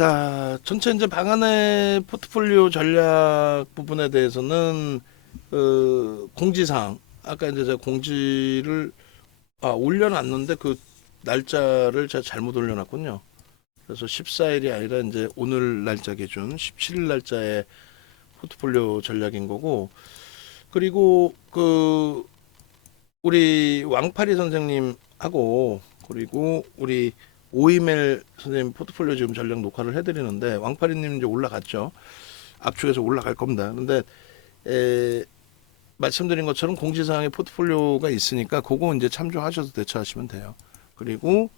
자, 전체 이제 방안의 포트폴리오 전략 부분에 대해서는 공지사항 아까 이제 제가 공지를 올려놨는데 그 날짜를 제가 잘못 올려놨군요. 그래서 14일이 아니라 이제 오늘 날짜 기준 17일 날짜의 포트폴리오 전략인 거고, 그리고 우리 왕파리 선생님하고 그리고 우리 오이멜 선생님 포트폴리오 지금 전략 녹화를 해드리는데, 왕파리님 이제 올라갔죠. 압축해서 올라갈 겁니다. 근데 말씀드린 것처럼 공지사항에 포트폴리오가 있으니까 그거 이제 참조하셔서 대처하시면 돼요. 그리고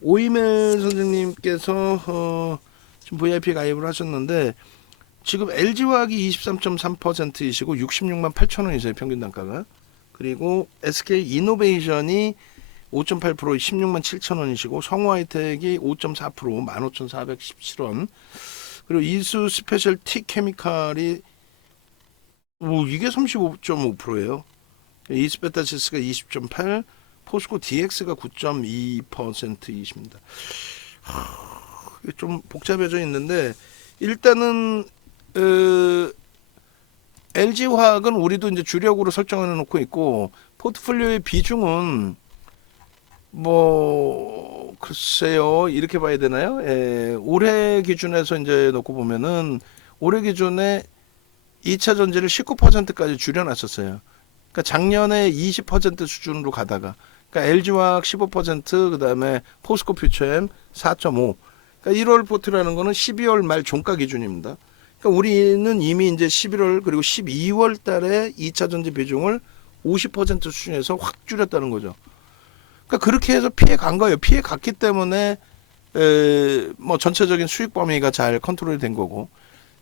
오이멜 선생님께서 지금 VIP 가입을 하셨는데, 지금 LG화학이 23.3%이시고 66만 8천 원이세요, 평균 단가가. 그리고 SK이노베이션이 5.8% 16만 7천 원이시고, 성우하이텍이 5.4% 15,417원. 그리고 이수 스페셜 티 케미칼이 이게 35.5%예요. 이스페타시스가 20.8, 포스코 DX가 9.2%이십니다. 좀 복잡해져 있는데, 일단은 LG화학은 우리도 이제 주력으로 설정해 놓고 있고, 포트폴리오의 비중은 글쎄요, 이렇게 봐야 되나요? 올해 기준에서 이제 놓고 보면은, 올해 기준에 2차 전지를 19%까지 줄여놨었어요. 그러니까 작년에 20% 수준으로 가다가, 그러니까 LG화학 15%, 그 다음에 포스코 퓨처엠 4.5. 그러니까 1월 포트라는 거는 12월 말 종가 기준입니다. 그러니까 우리는 이미 이제 11월 그리고 12월 달에 2차 전지 비중을 50% 수준에서 확 줄였다는 거죠. 그러니까 그렇게 해서 피해 간 거예요. 피해 갔기 때문에 전체적인 수익 범위가 잘 컨트롤이 된 거고,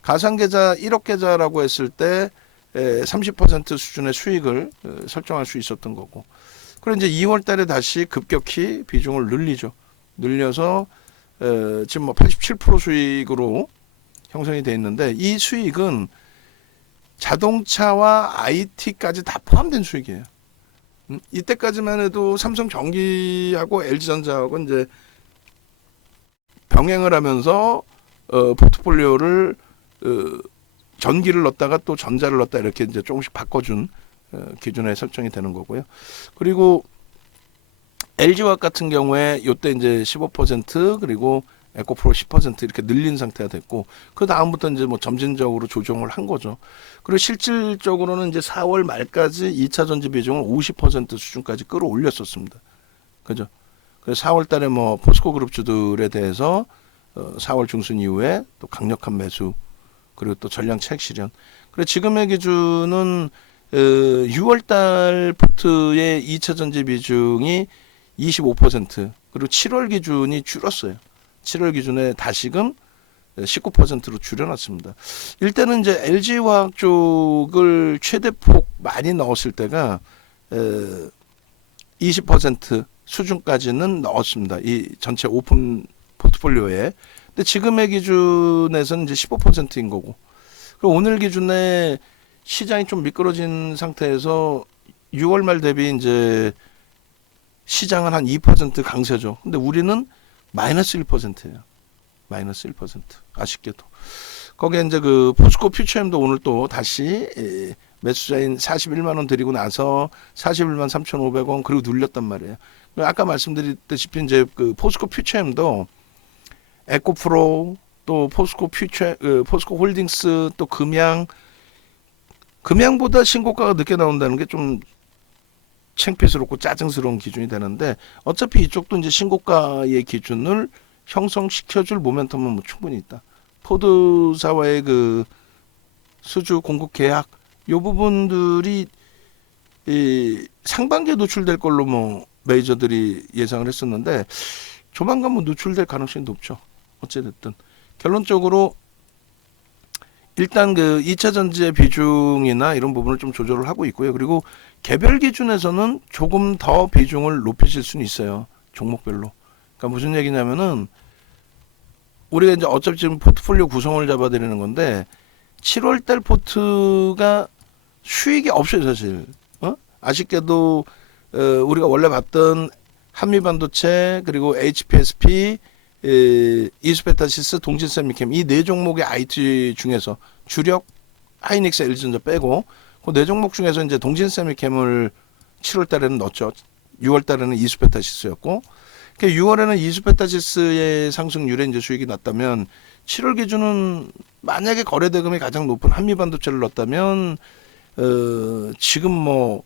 가상 계좌 1억 계좌라고 했을 때 30% 수준의 수익을 설정할 수 있었던 거고, 그리고 이제 2월 달에 다시 급격히 비중을 늘려서 지금 87% 수익으로 형성이 돼 있는데, 이 수익은 자동차와 IT까지 다 포함된 수익이에요. 이때까지만 해도 삼성전기하고 LG전자하고 이제 병행을 하면서 포트폴리오를 전기를 넣었다가 또 전자를 넣었다 이렇게 이제 조금씩 바꿔준 기준에 설정이 되는 거고요. 그리고 LG화학 같은 경우에 이때 이제 15% 그리고 에코프로 10% 이렇게 늘린 상태가 됐고, 그 다음부터 이제 점진적으로 조정을 한 거죠. 그리고 실질적으로는 이제 4월 말까지 2차 전지 비중을 50% 수준까지 끌어올렸었습니다. 그죠? 그래서 4월 달에 포스코 그룹주들에 대해서 4월 중순 이후에 또 강력한 매수, 그리고 또 전량 차익 실현. 그리고 지금의 기준은 6월 달 포트의 2차 전지 비중이 25%, 그리고 7월 기준이 줄었어요. 7월 기준에 다시금 19%로 줄여놨습니다. 일단은 이제 LG화학 쪽을 최대폭 많이 넣었을 때가 20% 수준까지는 넣었습니다. 이 전체 오픈 포트폴리오에. 근데 지금의 기준에서는 이제 15%인 거고, 그리고 오늘 기준에 시장이 좀 미끄러진 상태에서 6월 말 대비 이제 시장은 한 2% 강세죠. 근데 우리는 마이너스 1%예요. 마이너스 1%. 아쉽게도. 거기에 이제 그 포스코 퓨처엠도 오늘 또 다시 매수자인 41만 원 드리고 나서 41만 3,500원 그리고 눌렸단 말이에요. 아까 말씀드렸다시피 이제 그 포스코 퓨처엠도 에코프로 또 포스코 포스코 홀딩스 또 금양보다 신고가가 늦게 나온다는 게 좀 창피스럽고 짜증스러운 기준이 되는데, 어차피 이쪽도 이제 신고가의 기준을 형성시켜줄 모멘텀은 충분히 있다. 포드사와의 그 수주 공급 계약 요 부분들이 상반기에 노출될 걸로 메이저들이 예상을 했었는데, 조만간 노출될 가능성이 높죠. 어찌됐든 결론적으로 일단 그 2차 전지의 비중이나 이런 부분을 좀 조절을 하고 있고요. 그리고 개별 기준에서는 조금 더 비중을 높이실 수는 있어요. 종목별로. 그러니까 무슨 얘기냐면은, 우리가 이제 어차피 지금 포트폴리오 구성을 잡아드리는 건데, 7월달 포트가 수익이 없어요, 사실. 아쉽게도 우리가 원래 봤던 한미반도체 그리고 HPSP 이수페타시스, 동진세미캠 이 네 종목의 IT 중에서 주력 하이닉스, LG전자 빼고 그 네 종목 중에서 이제 동진세미캠을 7월 달에는 넣었죠. 6월 달에는 이수페타시스였고, 그러니까 6월에는 이수페타시스의 상승률에 이제 수익이 났다면 7월 기준은 만약에 거래 대금이 가장 높은 한미반도체를 넣었다면 지금 뭐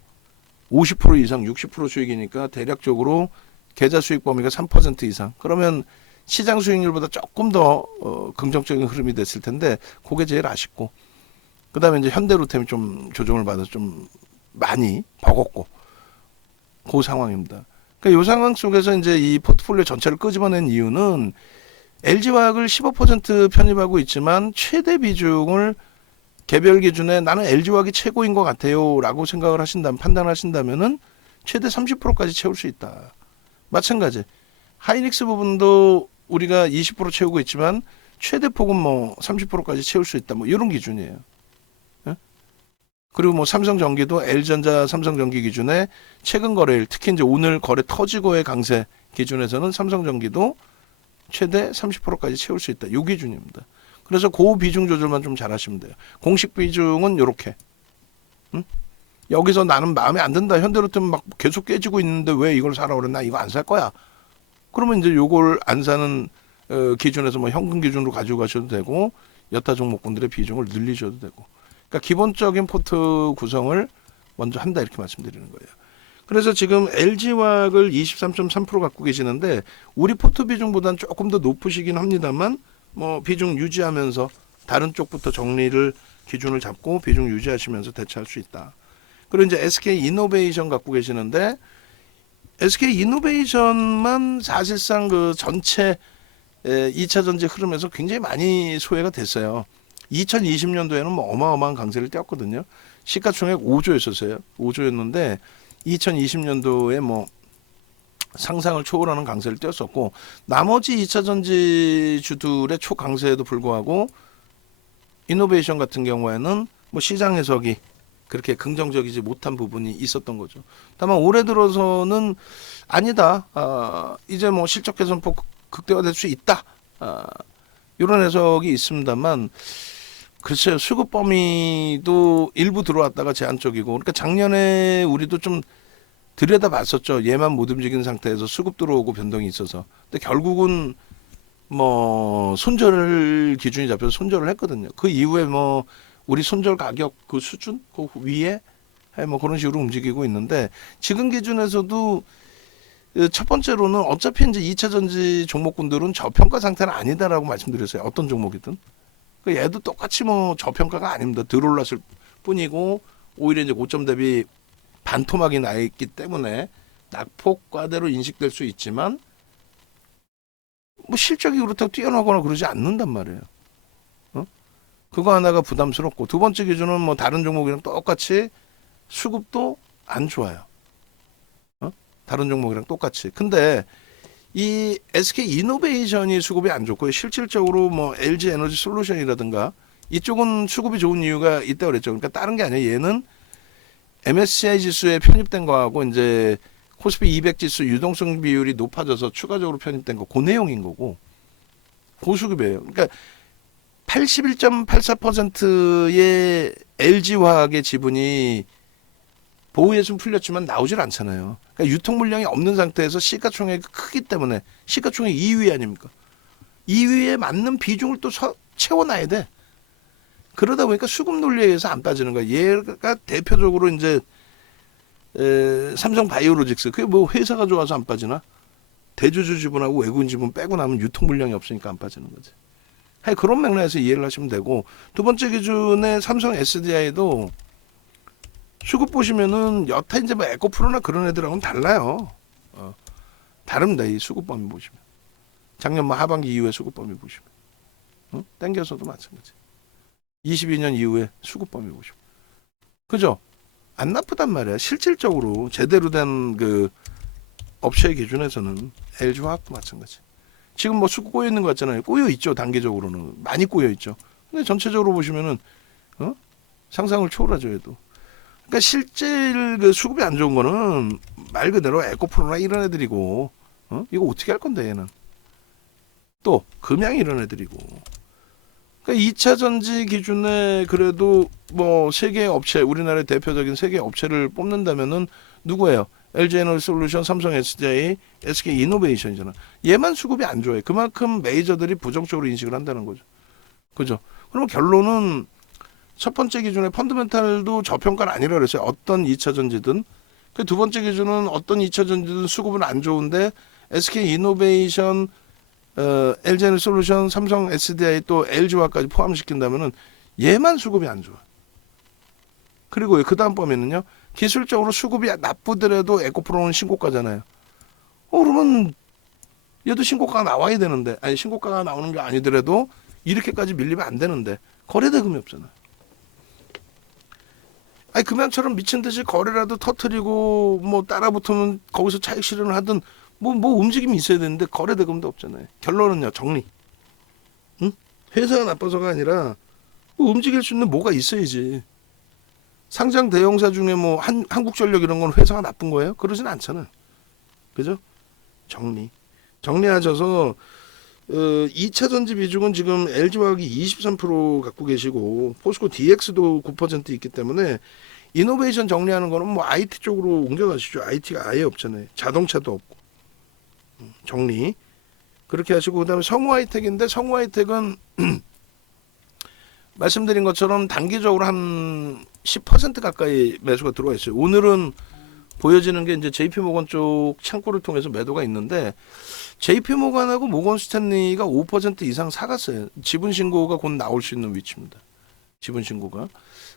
50% 이상, 60% 수익이니까 대략적으로 계좌 수익 범위가 3% 이상. 그러면 시장 수익률보다 조금 더 긍정적인 흐름이 됐을 텐데 그게 제일 아쉽고, 그다음에 이제 현대로템이 좀 조정을 받아서 좀 많이 버겁고 그 상황입니다. 그러니까 이 상황 속에서 이제 이 포트폴리오 전체를 끄집어낸 이유는 LG화학을 15% 편입하고 있지만 최대 비중을 개별 기준에 나는 LG화학이 최고인 것 같아요라고 생각을 하신다면, 판단하신다면은 최대 30%까지 채울 수 있다. 마찬가지 하이닉스 부분도 우리가 20% 채우고 있지만 최대 폭은 뭐 30%까지 채울 수 있다. 뭐 이런 기준이에요. 예? 그리고 뭐 삼성전기도 L전자, 삼성전기 기준에 최근 거래일, 특히 이제 오늘 거래 터지고의 강세 기준에서는 삼성전기도 최대 30%까지 채울 수 있다. 이 기준입니다. 그래서 그 비중 조절만 좀 잘하시면 돼요. 공식 비중은 이렇게. 여기서 나는 마음에 안 든다. 현대로템 막 계속 깨지고 있는데 왜 이걸 사라 그래? 나 이거 안 살 거야. 그러면 이제 요걸 안 사는 기준에서 뭐 현금 기준으로 가지고 가셔도 되고 여타 종목군들의 비중을 늘리셔도 되고. 그러니까 기본적인 포트 구성을 먼저 한다 이렇게 말씀드리는 거예요. 그래서 지금 LG화학을 23.3% 갖고 계시는데 우리 포트 비중보다는 조금 더 높으시긴 합니다만 뭐 비중 유지하면서 다른 쪽부터 정리를 기준을 잡고 비중 유지하시면서 대처할 수 있다. 그리고 이제 SK이노베이션 갖고 계시는데 SK이노베이션만 사실상 그 전체 2차 전지 흐름에서 굉장히 많이 소외가 됐어요. 2020년도에는 뭐 어마어마한 강세를 띄었거든요. 시가총액 5조였었어요. 5조였는데 2020년도에 뭐 상상을 초월하는 강세를 띄었었고 나머지 2차 전지주들의 초강세에도 불구하고 이노베이션 같은 경우에는 뭐 시장 해석이 그렇게 긍정적이지 못한 부분이 있었던 거죠. 다만 올해 들어서는 아니다. 이제 뭐 실적 개선폭 극대화될 수 있다. 이런 해석이 있습니다만 글쎄요. 수급 범위도 일부 들어왔다가 제한적이고 그러니까 작년에 우리도 좀 들여다봤었죠. 얘만 못 움직이는 상태에서 수급 들어오고 변동이 있어서. 근데 결국은 뭐 손절 기준이 잡혀서 손절을 했거든요. 그 이후에 뭐 우리 손절 가격 그 수준 그 위에 뭐 그런 식으로 움직이고 있는데 지금 기준에서도 첫 번째로는 어차피 이제 2차 전지 종목군들은 저평가 상태는 아니다라고 말씀드렸어요. 어떤 종목이든. 얘도 똑같이 뭐 저평가가 아닙니다. 덜 올랐을 뿐이고 오히려 이제 고점 대비 반토막이 나 있기 때문에 낙폭과대로 인식될 수 있지만 뭐 실적이 그렇다고 뛰어나거나 그러지 않는단 말이에요. 그거 하나가 부담스럽고 두 번째 기준은 뭐 다른 종목이랑 똑같이 수급도 안 좋아요. 다른 종목이랑 똑같이. 근데 이 SK이노베이션이 수급이 안 좋고요. 실질적으로 뭐 LG 에너지 솔루션이라든가 이쪽은 수급이 좋은 이유가 있다고 그랬죠. 그러니까 다른 게 아니에요. 얘는 MSCI 지수에 편입된 거하고 이제 코스피 200 지수 유동성 비율이 높아져서 추가적으로 편입된 거 그 내용인 거고 고수급이에요. 그러니까 81.84%의 LG화학의 지분이 보유예수는 풀렸지만 나오질 않잖아요. 그러니까 유통 물량이 없는 상태에서 시가총액이 크기 때문에 시가총액 2위 아닙니까? 2위에 맞는 비중을 또 채워놔야 돼. 그러다 보니까 수급 논리에 의해서 안 빠지는 거야. 얘가 대표적으로 이제 삼성바이오로직스 그게 뭐 회사가 좋아서 안 빠지나? 대주주 지분하고 외국인 지분 빼고 나면 유통 물량이 없으니까 안 빠지는 거지. 그런 맥락에서 이해를 하시면 되고 두 번째 기준에 삼성 SDI도 수급 보시면은 여타 이제 뭐 에코프로나 그런 애들하고는 달라요. 다릅니다. 이 수급 범위 보시면 작년 뭐 하반기 이후에 수급 범위 보시면 땡겨서도 마찬가지. 22년 이후에 수급 범위 보시면 그죠? 안 나쁘단 말이야. 실질적으로 제대로 된 그 업체의 기준에서는 LG화학도 마찬가지. 지금 뭐 수급 꼬여 있는 것 같잖아요. 꼬여 있죠. 단계적으로는 많이 꼬여 있죠. 근데 전체적으로 보시면은 상상을 초월하죠. 얘도. 그러니까 실제 그 수급이 안 좋은 거는 말 그대로 에코프로나 이런 애들이고 이거 어떻게 할 건데 얘는 또 금양이 이런 애들이고. 그러니까 2차 전지 기준에 그래도 뭐 세계 업체, 우리나라의 대표적인 세계 업체를 뽑는다면은 누구예요? LG에너지솔루션, 삼성 SDI, SK 이노베이션이잖아. 얘만 수급이 안 좋아요. 그만큼 메이저들이 부정적으로 인식을 한다는 거죠. 그죠? 그러면 결론은 첫 번째 기준의 펀더멘탈도 저평가는 아니라 그랬어요. 어떤 2차 전지든. 그 두 번째 기준은 어떤 2차 전지든 수급은 안 좋은데 SK 이노베이션, LG에너지솔루션, 삼성 SDI 또 LG화까지 포함시킨다면은 얘만 수급이 안 좋아. 그리고 그 다음 범위는요. 기술적으로 수급이 나쁘더라도 에코프로는 신고가잖아요. 그러면 얘도 신고가가 나와야 되는데, 아니 신고가가 나오는 게 아니더라도 이렇게까지 밀리면 안 되는데 거래 대금이 없잖아요. 아니 금양처럼 미친 듯이 거래라도 터트리고 뭐 따라붙으면 거기서 차익 실현을 하든 뭐 움직임이 있어야 되는데 거래 대금도 없잖아요. 결론은요, 정리. 응? 회사가 나빠서가 아니라 뭐 움직일 수 있는 뭐가 있어야지. 상장 대형사 중에 뭐 한국전력 이런 건 회사가 나쁜 거예요? 그러진 않잖아요. 그죠? 정리하셔서 2차 전지 비중은 지금 LG화학이 23% 갖고 계시고 포스코 DX도 9% 있기 때문에 이노베이션 정리하는 거는 뭐 IT 쪽으로 옮겨가시죠. IT가 아예 없잖아요. 자동차도 없고. 정리 그렇게 하시고, 그다음에 성우하이텍인데 성우하이텍은 말씀드린 것처럼 단기적으로 한 10% 가까이 매수가 들어와 있어요. 오늘은 보여지는 게 이제 JP모건 쪽 창구를 통해서 매도가 있는데 JP모건하고 모건 스탠리가 5% 이상 사갔어요. 지분 신고가 곧 나올 수 있는 위치입니다. 지분 신고가.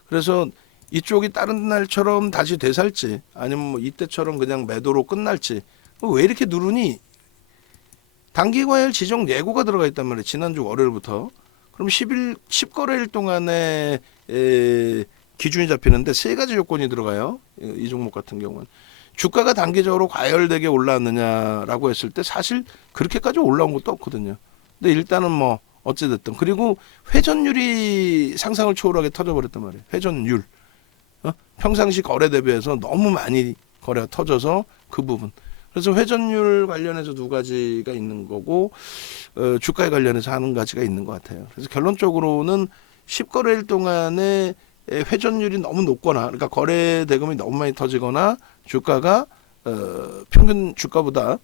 그래서 이쪽이 다른 날처럼 다시 되살지 아니면 뭐 이때처럼 그냥 매도로 끝날지. 왜 이렇게 누르니? 단기과열 지정 예고가 들어가 있단 말이에요. 지난주 월요일부터. 그럼 10거래일 동안에 기준이 잡히는데 세 가지 요건이 들어가요. 이 종목 같은 경우는. 주가가 단기적으로 과열되게 올라왔느냐라고 했을 때 사실 그렇게까지 올라온 것도 없거든요. 근데 일단은 뭐 어찌됐든. 그리고 회전율이 상상을 초월하게 터져버렸단 말이에요. 회전율. 평상시 거래 대비해서 너무 많이 거래가 터져서 그 부분. 그래서 회전율 관련해서 두 가지가 있는 거고 주가에 관련해서 한 가지가 있는 것 같아요. 그래서 결론적으로는 10거래일 동안에 회전율이 너무 높거나, 그러니까 거래 대금이 너무 많이 터지거나 주가가 평균 주가보다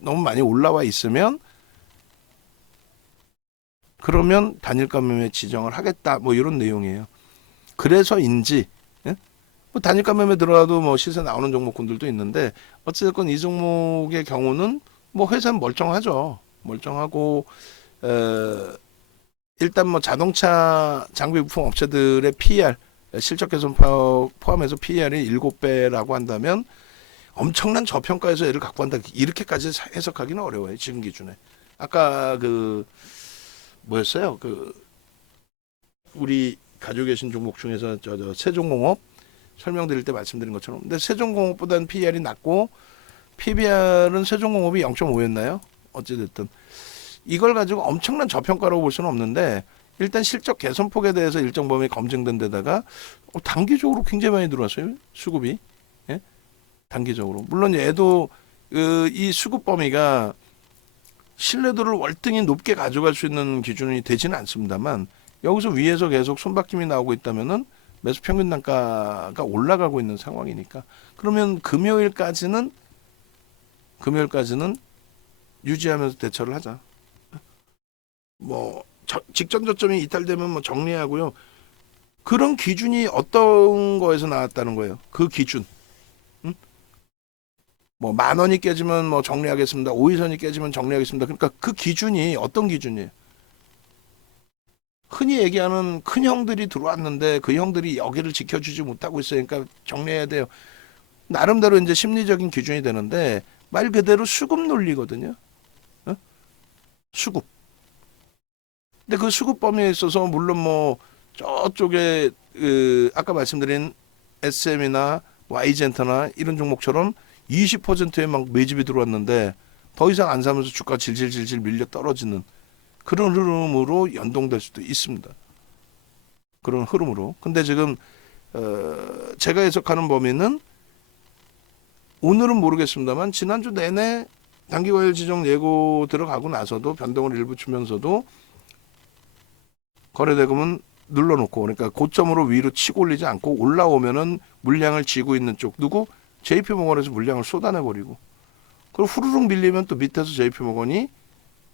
너무 많이 올라와 있으면 그러면 단일가 매매 지정을 하겠다, 뭐 이런 내용이에요. 그래서인지 뭐 단일가 매매 들어가도 뭐 시세 나오는 종목군들도 있는데 어쨌든 이 종목의 경우는 뭐 회사는 멀쩡하죠. 멀쩡하고 일단 뭐 자동차 장비 부품 업체들의 PER 실적 개선 포함해서 PER이 7배라고 한다면 엄청난 저평가에서 얘를 갖고 한다, 이렇게까지 해석하기는 어려워요. 지금 기준에. 아까 그 뭐였어요? 그 우리 가지고 계신 종목 중에서 저 세종공업 설명드릴 때 말씀드린 것처럼, 근데 세종공업보다는 PER이 낮고 PBR은 세종공업이 0.5였나요? 어찌됐든 이걸 가지고 엄청난 저평가라고 볼 수는 없는데 일단 실적 개선폭에 대해서 일정 범위 검증된 데다가 단기적으로 굉장히 많이 들어왔어요. 수급이. 예? 단기적으로. 물론 얘도 이 수급 범위가 신뢰도를 월등히 높게 가져갈 수 있는 기준이 되지는 않습니다만 여기서 위에서 계속 손바뀜이 나오고 있다면은 매수 평균 단가가 올라가고 있는 상황이니까, 그러면 금요일까지는 유지하면서 대처를 하자. 뭐 직전 저점이 이탈되면 뭐 정리하고요. 그런 기준이 어떤 거에서 나왔다는 거예요. 그 기준. 응? 뭐 10,000원이 깨지면 뭐 정리하겠습니다. 5일선이 깨지면 정리하겠습니다. 그러니까 그 기준이 어떤 기준이에요? 흔히 얘기하는 큰 형들이 들어왔는데 그 형들이 여기를 지켜주지 못하고 있으니까 정리해야 돼요. 나름대로 이제 심리적인 기준이 되는데 말 그대로 수급 논리거든요. 어? 수급. 근데 그 수급 범위에 있어서 물론 뭐 저쪽에 아까 말씀드린 SM이나 Y젠터나 이런 종목처럼 20%의 막 매집이 들어왔는데 더 이상 안 사면서 주가 질질질질 밀려 떨어지는 그런 흐름으로 연동될 수도 있습니다. 그런 흐름으로. 근데 지금 제가 해석하는 범위는 오늘은 모르겠습니다만 지난주 내내 단기과열 지정 예고 들어가고 나서도 변동을 일부 주면서도 거래대금은 눌러놓고, 그러니까 고점으로 위로 치고 올리지 않고 올라오면은 물량을 쥐고 있는 쪽 누구? JP모건에서 물량을 쏟아내버리고, 그리고 후루룩 밀리면 또 밑에서 JP모건이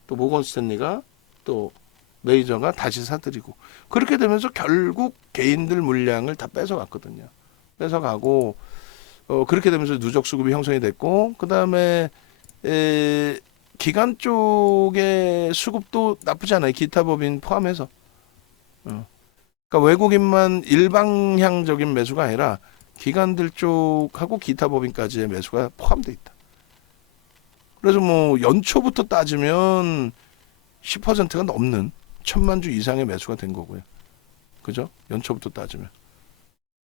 또 모건 스탠리가 또 메이저가 다시 사들이고, 그렇게 되면서 결국 개인들 물량을 다 뺏어갔거든요. 뺏어가고 그렇게 되면서 누적 수급이 형성이 됐고, 그 다음에 기관 쪽의 수급도 나쁘지 않아요. 기타 법인 포함해서. 그러니까 외국인만 일방향적인 매수가 아니라 기관들 쪽하고 기타 법인까지의 매수가 포함되어 있다. 그래서 뭐 연초부터 따지면 10%가 넘는 1,000만 주 이상의 매수가 된 거고요. 그죠? 연초부터 따지면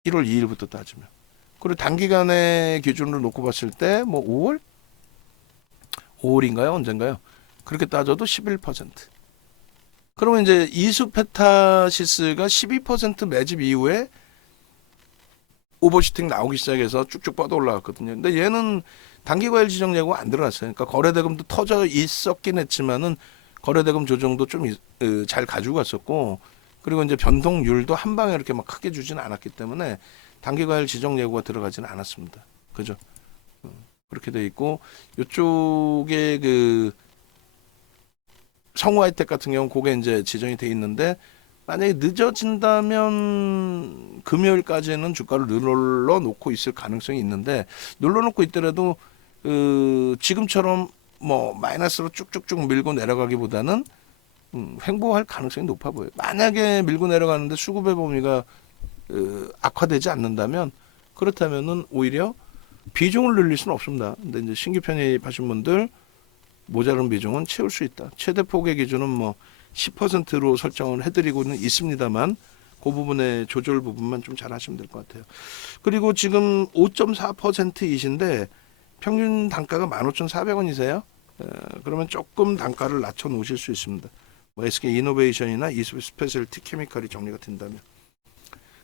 1월 2일부터 따지면, 그리고 단기간의 기준으로 놓고 봤을 때 뭐 5월인가요? 언젠가요? 그렇게 따져도 11%. 그러면 이제 이수페타시스가 12% 매집 이후에 오버슈팅 나오기 시작해서 쭉쭉 뻗어 올라갔거든요. 근데 얘는 단기과열 지정 예고가 안 들어갔어요. 그러니까 거래대금도 터져 있었긴 했지만은 거래대금 조정도 좀 잘 가지고 갔었고, 그리고 이제 변동률도 한 방에 이렇게 막 크게 주지는 않았기 때문에 단기과열 지정 예고가 들어가지는 않았습니다. 그죠? 그렇게 돼 있고, 이쪽에 그 성우 하이텍 같은 경우는 그게 이제 지정이 돼 있는데, 만약에 늦어진다면 금요일까지는 주가를 눌러놓고 있을 가능성이 있는데, 눌러놓고 있더라도 지금처럼 뭐 마이너스로 쭉쭉쭉 밀고 내려가기보다는 횡보할 가능성이 높아 보여요. 만약에 밀고 내려가는데 수급의 범위가 악화되지 않는다면, 그렇다면은 오히려 비중을 늘릴 수는 없습니다. 근데 이제 신규 편입하신 분들 모자른 비중은 채울 수 있다. 최대 폭의 기준은 뭐 10%로 설정을 해드리고는 있습니다만, 그 부분의 조절 부분만 좀 잘 하시면 될 것 같아요. 그리고 지금 5.4%이신데 평균 단가가 15,400원이세요. 그러면 조금 단가를 낮춰 놓으실 수 있습니다. 뭐 SK 이노베이션이나 이수 스페셜티 케미칼이 정리가 된다면.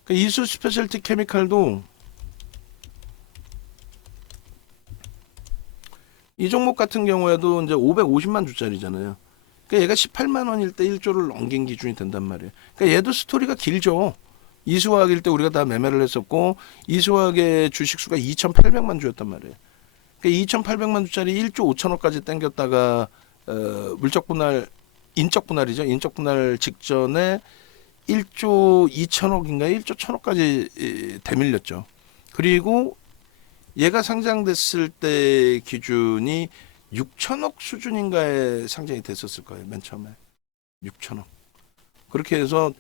그러니까 이수 스페셜티 케미칼도 이 종목 같은 경우에도 이제 550만 주짜리잖아요. 그러니까 얘가 18만 원일 때 1조를 넘긴 기준이 된단 말이에요. 그러니까 얘도 스토리가 길죠. 이수화학일 때 우리가 다 매매를 했었고, 이수화학의 주식수가 2,800만 주였단 말이에요. 그러니까 2,800만 주짜리 1조 5천억까지 땡겼다가 물적 분할, 인적 분할이죠. 인적 분할 직전에 1조 2천억인가 1조 1천억까지 대밀렸죠. 그리고 얘가 상장됐을 때 기준이 6천억 수준인가에 상장이 됐었을 거예요. 맨 처음에 6천억. 그렇게 해서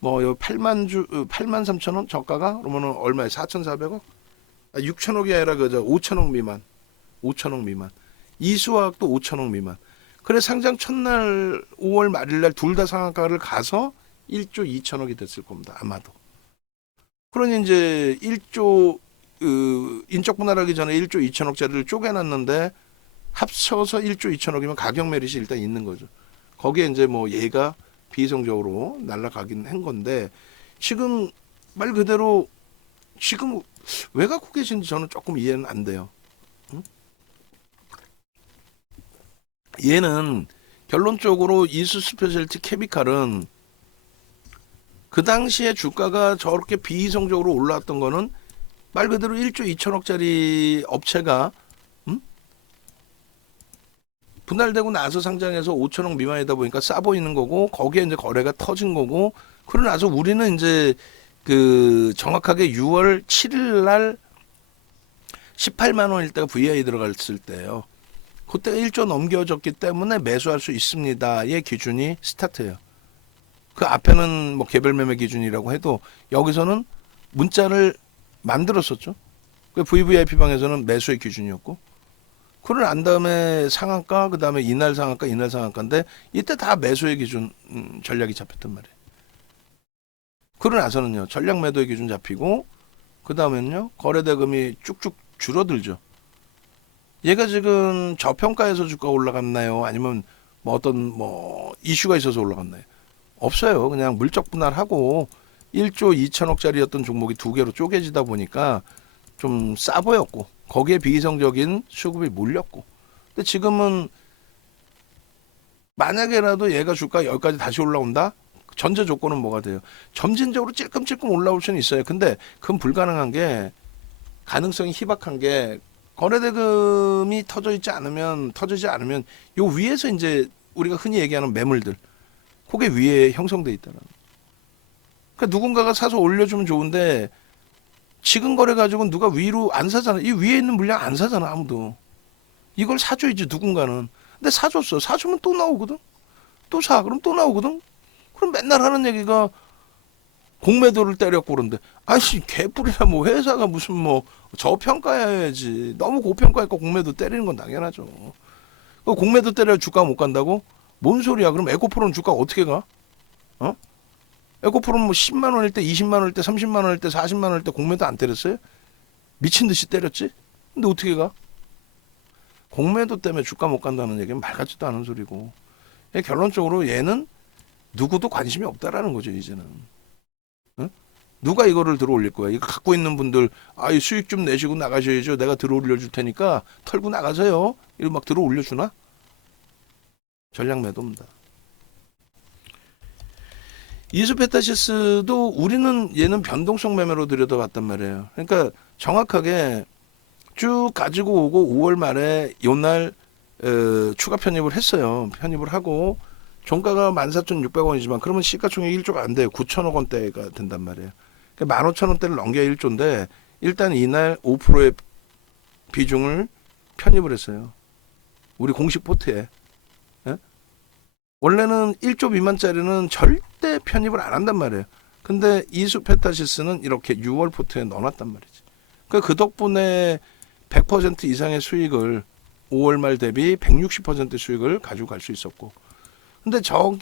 뭐 8만 3천원 저가가 그러면은 얼마에 4,400억? 6천억이 아니라 그저 5천억 미만. 5천억 미만. 이수화학도 5천억 미만. 그래 상장 첫날 5월 말일날 둘 다 상한가를 가서 1조 2천억이 됐을 겁니다. 아마도. 그러니 이제 1조 인적 분할하기 전에 1조 2천억짜리를 쪼개놨는데 합쳐서 1조 2천억이면 가격 메리트 일단 있는 거죠. 거기에 이제 뭐 얘가 비이성적으로 날아가긴 한 건데, 지금 말 그대로 지금 왜 갖고 계신지 저는 조금 이해는 안 돼요. 응? 얘는 결론적으로 이수 스페셜티 케미칼은 그 당시에 주가가 저렇게 비이성적으로 올라왔던 거는 말 그대로 1조 2천억짜리 업체가 분할되고 나서 상장해서 5천억 미만이다 보니까 싸 보이는 거고, 거기에 이제 거래가 터진 거고, 그러고 나서 우리는 이제 그 정확하게 6월 7일 날 18만 원일 때가 VI 들어갔을 때예요. 그때 1조 넘겨졌기 때문에 매수할 수 있습니다의 기준이 스타트예요. 그 앞에는 뭐 개별 매매 기준이라고 해도 여기서는 문자를 만들었었죠. 그 VVIP 방에서는 매수의 기준이었고, 그걸 안 다음에 상한가, 그 다음에 이날 상한가, 이날 상한가인데 이때 다 매수의 기준 전략이 잡혔단 말이에요. 그러고 나서는요 전략 매도의 기준 잡히고, 그 다음에는요 거래대금이 쭉쭉 줄어들죠. 얘가 지금 저평가에서 주가 올라갔나요? 아니면 뭐 어떤 뭐 이슈가 있어서 올라갔나요? 없어요. 그냥 물적 분할하고 1조 2천억짜리였던 종목이 두 개로 쪼개지다 보니까 좀 싸 보였고, 거기에 비이성적인 수급이 몰렸고, 근데 지금은 만약에라도 얘가 주가 여기까지 다시 올라온다? 전제 조건은 뭐가 돼요? 점진적으로 찔끔찔끔 올라올 수는 있어요. 근데 그건 불가능한 게, 가능성이 희박한 게, 거래대금이 터지지 않으면 요 위에서 이제 우리가 흔히 얘기하는 매물들, 그게 위에 형성돼 있다는. 그러니까 누군가가 사서 올려주면 좋은데, 지금 거래 가지고는 누가 위로 안 사잖아. 이 위에 있는 물량 안 사잖아, 아무도. 이걸 사줘야지 누군가는. 근데 사줬어. 사주면 또 나오거든. 또 사. 그럼 또 나오거든. 그럼 맨날 하는 얘기가 공매도를 때렸고 그런데, 아씨 개뿔이야. 뭐 회사가 무슨 뭐 저평가해야지. 너무 고평가니까 공매도 때리는 건 당연하죠. 그 공매도 때려 주가 못 간다고? 뭔 소리야? 그럼 에코프로는 주가 어떻게 가? 어? 에코프로는 뭐 10만 원일 때, 20만 원일 때, 30만 원일 때, 40만 원일 때 공매도 안 때렸어요? 미친 듯이 때렸지? 근데 어떻게 가? 공매도 때문에 주가 못 간다는 얘기는 말 같지도 않은 소리고. 결론적으로 얘는 누구도 관심이 없다라는 거죠, 이제는. 응? 누가 이거를 들어 올릴 거야? 이거 갖고 있는 분들, 이 수익 좀 내시고 나가셔야죠. 내가 들어 올려줄 테니까 털고 나가세요. 이거 막 들어 올려주나? 전략 매도입니다. 이수페타시스도 우리는 얘는 변동성 매매로 들여다봤단 말이에요. 그러니까 정확하게 쭉 가지고 오고 5월 말에 요날 추가 편입을 했어요. 편입을 하고 종가가 14,600원이지만 그러면 시가총액 1조가 안 돼요. 9천억 원대가 된단 말이에요. 그러니까 15,000원대를 넘겨야 1조인데 일단 이날 5%의 비중을 편입을 했어요. 우리 공식 포트에. 예? 원래는 1조 미만짜리는 절대 편입을 안 한단 말이에요. 근데 이수페타시스는 이렇게 6월 포트에 넣어놨단 말이지. 그러니까 그 덕분에 100% 이상의 수익을 5월 말 대비 160% 수익을 가지고 갈 수 있었고. 근데 저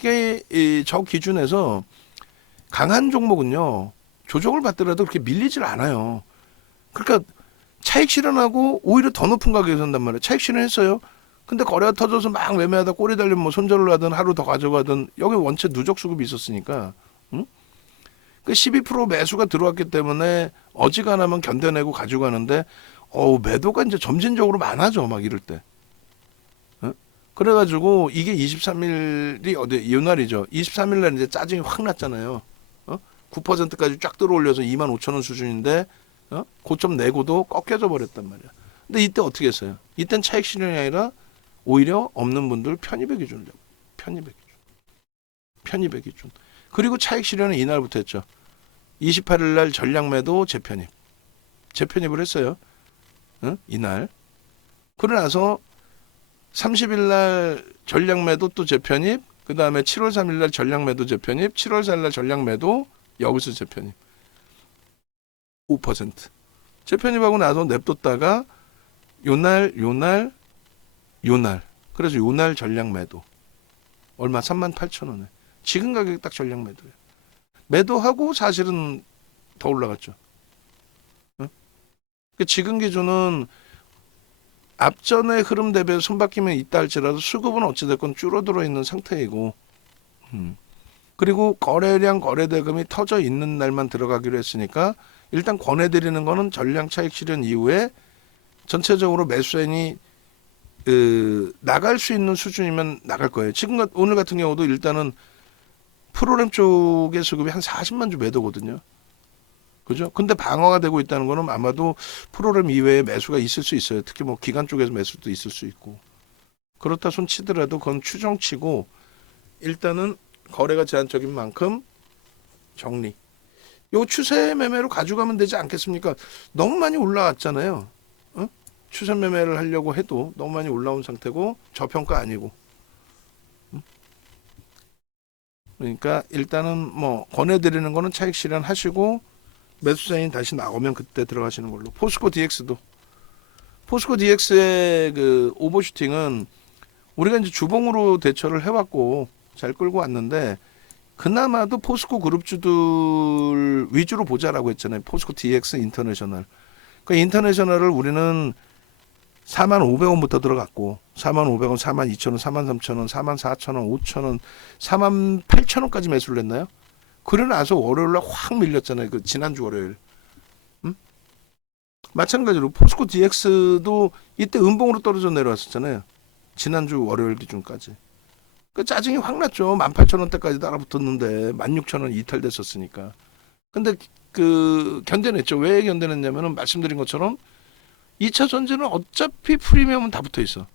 기준에서 강한 종목은요, 조정을 받더라도 그렇게 밀리질 않아요. 그러니까 차익 실현하고 오히려 더 높은 가격에 산단 말이에요. 차익 실현했어요. 근데 거래가 터져서 막 매매하다 꼬리 달리면 뭐 손절을 하든 하루 더 가져가든 여기 원체 누적 수급이 있었으니까. 응? 그 12% 매수가 들어왔기 때문에 어지간하면 견뎌내고 가져가는데 매도가 이제 점진적으로 많아져 막 이럴 때. 어? 그래가지고 이게 23일이 어디 이날이죠. 23일날 이제 짜증이 확 났잖아요. 9%까지 쫙 들어올려서 25,000원 수준인데 고점 내고도 꺾여져 버렸단 말이야. 근데 이때 어떻게 했어요? 이땐 차익 실현이 아니라 오히려 없는 분들 편입의 기준을 잡고 편입의 기준. 그리고 차익 실현은 이날부터 했죠. 28일 날 전량 매도 재편입을 했어요. 이날. 그러고 나서 30일 날 전량 매도 또 재편입, 그 다음에 7월 3일 날 전량 매도 재편입, 7월 4일 날 전량 매도, 여기서 재편입 5%. 재편입하고 나서 냅뒀다가 요날 그래서 요날 전량 매도 얼마? 38,000원에 지금 가격이 딱 전량 매도예요. 매도하고 사실은 더 올라갔죠. 지금 기준은 앞전의 흐름 대비해 손바뀜이 있다 할지라도 수급은 어찌됐건 줄어들어 있는 상태이고, 그리고 거래량 거래대금이 터져 있는 날만 들어가기로 했으니까 일단 권해드리는 거는 전량 차익 실현 이후에 전체적으로 매수인이 나갈 수 있는 수준이면 나갈 거예요. 지금 오늘 같은 경우도 일단은 프로그램 쪽의 수급이 한 40만 주 매도거든요. 그죠? 근데 방어가 되고 있다는 거는 아마도 프로그램 이외에 매수가 있을 수 있어요. 특히 뭐 기관 쪽에서 매수도 있을 수 있고. 그렇다 손 치더라도 그건 추정치고 일단은 거래가 제한적인 만큼 정리. 요 추세 매매로 가져가면 되지 않겠습니까? 너무 많이 올라왔잖아요. 추세 매매를 하려고 해도 너무 많이 올라온 상태고 저평가 아니고. 그러니까 일단은 뭐 권해드리는 거는 차익 실현하시고 매수자인 다시 나오면 그때 들어가시는 걸로. 포스코 DX의 그 오버슈팅은 우리가 이제 주봉으로 대처를 해왔고 잘 끌고 왔는데 그나마도 포스코 그룹주들 위주로 보자라고 했잖아요. 포스코 DX 인터내셔널. 그 인터내셔널을 우리는 45,500원부터 들어갔고 45,500원, 42,000원, 43,000원, 44,000원, 5,000원, 48,000원까지 매수를 했나요? 그러고 나서 월요일날 확 밀렸잖아요. 그 지난주 월요일. 마찬가지로 포스코 DX도 이때 음봉으로 떨어져 내려왔었잖아요. 지난주 월요일 기준까지. 그 짜증이 확 났죠. 18,000원대까지 따라붙었는데 16,000원 이탈됐었으니까. 근데 그 견뎌냈죠. 왜 견뎌냈냐면은 말씀드린 것처럼 2차 전지는 어차피 프리미엄은 다 붙어 있어.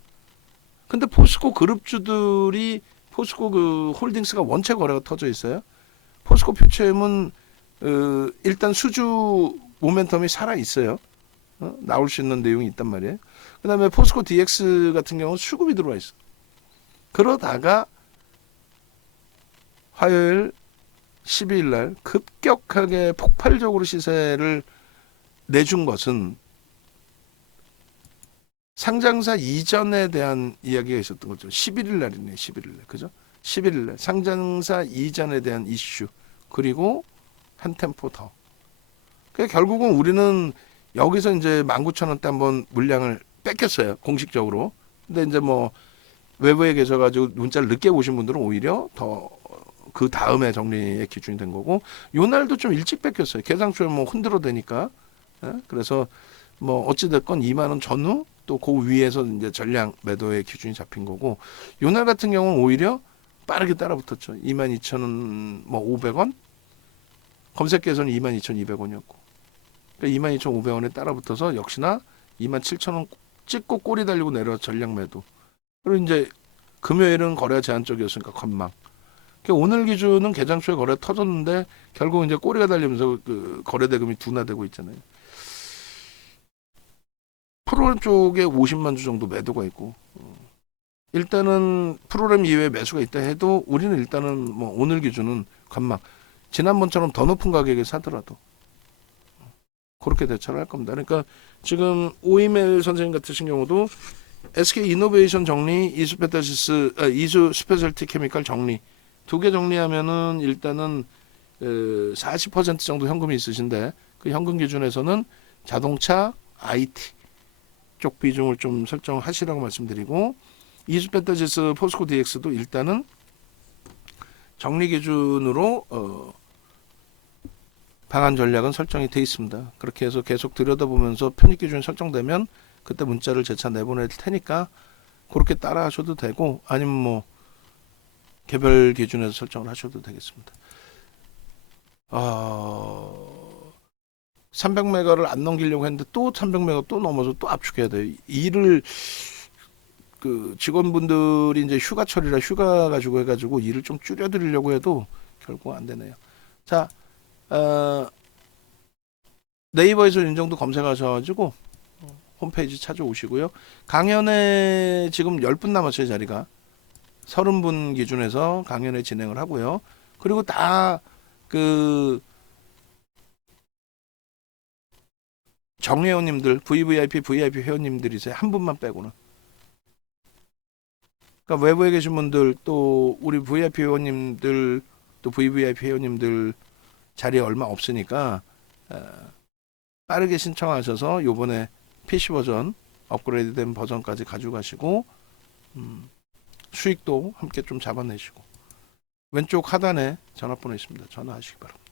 근데 포스코 그룹주들이 포스코 그 홀딩스가 원체 거래가 터져 있어요. 포스코 퓨처엠은 일단 수주 모멘텀이 살아 있어요. 나올 수 있는 내용이 있단 말이에요. 그다음에 포스코 DX 같은 경우는 수급이 들어와 있어. 그러다가 화요일 12일 날 급격하게 폭발적으로 시세를 내준 것은 상장사 이전에 대한 이야기가 있었던 거죠. 11일 날이네, 11일 날. 그죠? 11일 날. 상장사 이전에 대한 이슈. 그리고 한 템포 더. 그러니까 결국은 우리는 여기서 이제 19,000원대 한번 물량을 뺏겼어요. 공식적으로. 근데 이제 뭐 외부에 계셔가지고 문자를 늦게 오신 분들은 오히려 더 그 다음에 정리의 기준이 된 거고, 요 날도 좀 일찍 뺏겼어요. 계상초에 뭐 흔들어 대니까. 그래서 뭐 어찌됐건 2만 원 전후 또 그 위에서 이제 전량 매도의 기준이 잡힌 거고, 요 날 같은 경우는 오히려 빠르게 따라붙었죠. 22,000원 뭐 500원, 검색계에서는 22,200원이었고, 그러니까 22,500원에 따라붙어서 역시나 27,000원 찍고 꼬리 달리고 내려 전량 매도. 그리고 이제 금요일은 거래가 제한적이었으니까 건망. 그러니까 오늘 기준은 개장 초에 거래 터졌는데 결국 이제 꼬리가 달리면서 그 거래 대금이 둔화되고 있잖아요. 프로그램 쪽에 50만 주 정도 매도가 있고, 일단은 프로그램 이외에 매수가 있다 해도 우리는 일단은 뭐 오늘 기준은 건망. 지난번처럼 더 높은 가격에 사더라도 그렇게 대처를 할 겁니다. 그러니까 지금 오이멜 선생님 같으신 경우도 SK 이노베이션 정리, 이수 스페셜티 케미칼 정리 두 개 정리하면은 일단은 40% 정도 현금이 있으신데, 그 현금 기준에서는 자동차, IT 쪽 비중을 좀 설정하시라고 말씀드리고, 이수페타지스 포스코 DX도 일단은 정리 기준으로 방안 전략은 설정이 돼 있습니다. 그렇게 해서 계속 들여다보면서 편입 기준이 설정되면 그때 문자를 재차 내보낼 테니까 그렇게 따라 하셔도 되고, 아니면 뭐 개별 기준에서 설정을 하셔도 되겠습니다. 300메가를 안 넘기려고 했는데 또 300메가 또 넘어서 또 압축해야 돼요. 일을 그 직원분들이 이제 휴가철이라 휴가 가지고 해가지고 일을 좀 줄여드리려고 해도 결국 안 되네요. 자, 네이버에서 윤정도 검색하셔가지고 홈페이지 찾아오시고요. 강연에 지금 10분 남았어요. 자리가 30분 기준에서 강연회 진행을 하고요. 그리고 다 그 정회원님들, VVIP 회원님들이세요. 한 분만 빼고는. 그러니까 외부에 계신 분들, 또 우리 VIP 회원님들, 또 VVIP 회원님들 자리 얼마 없으니까 빠르게 신청하셔서 요번에 PC 버전 업그레이드된 버전까지 가져가시고 수익도 함께 좀 잡아내시고, 왼쪽 하단에 전화번호 있습니다. 전화하시기 바랍니다.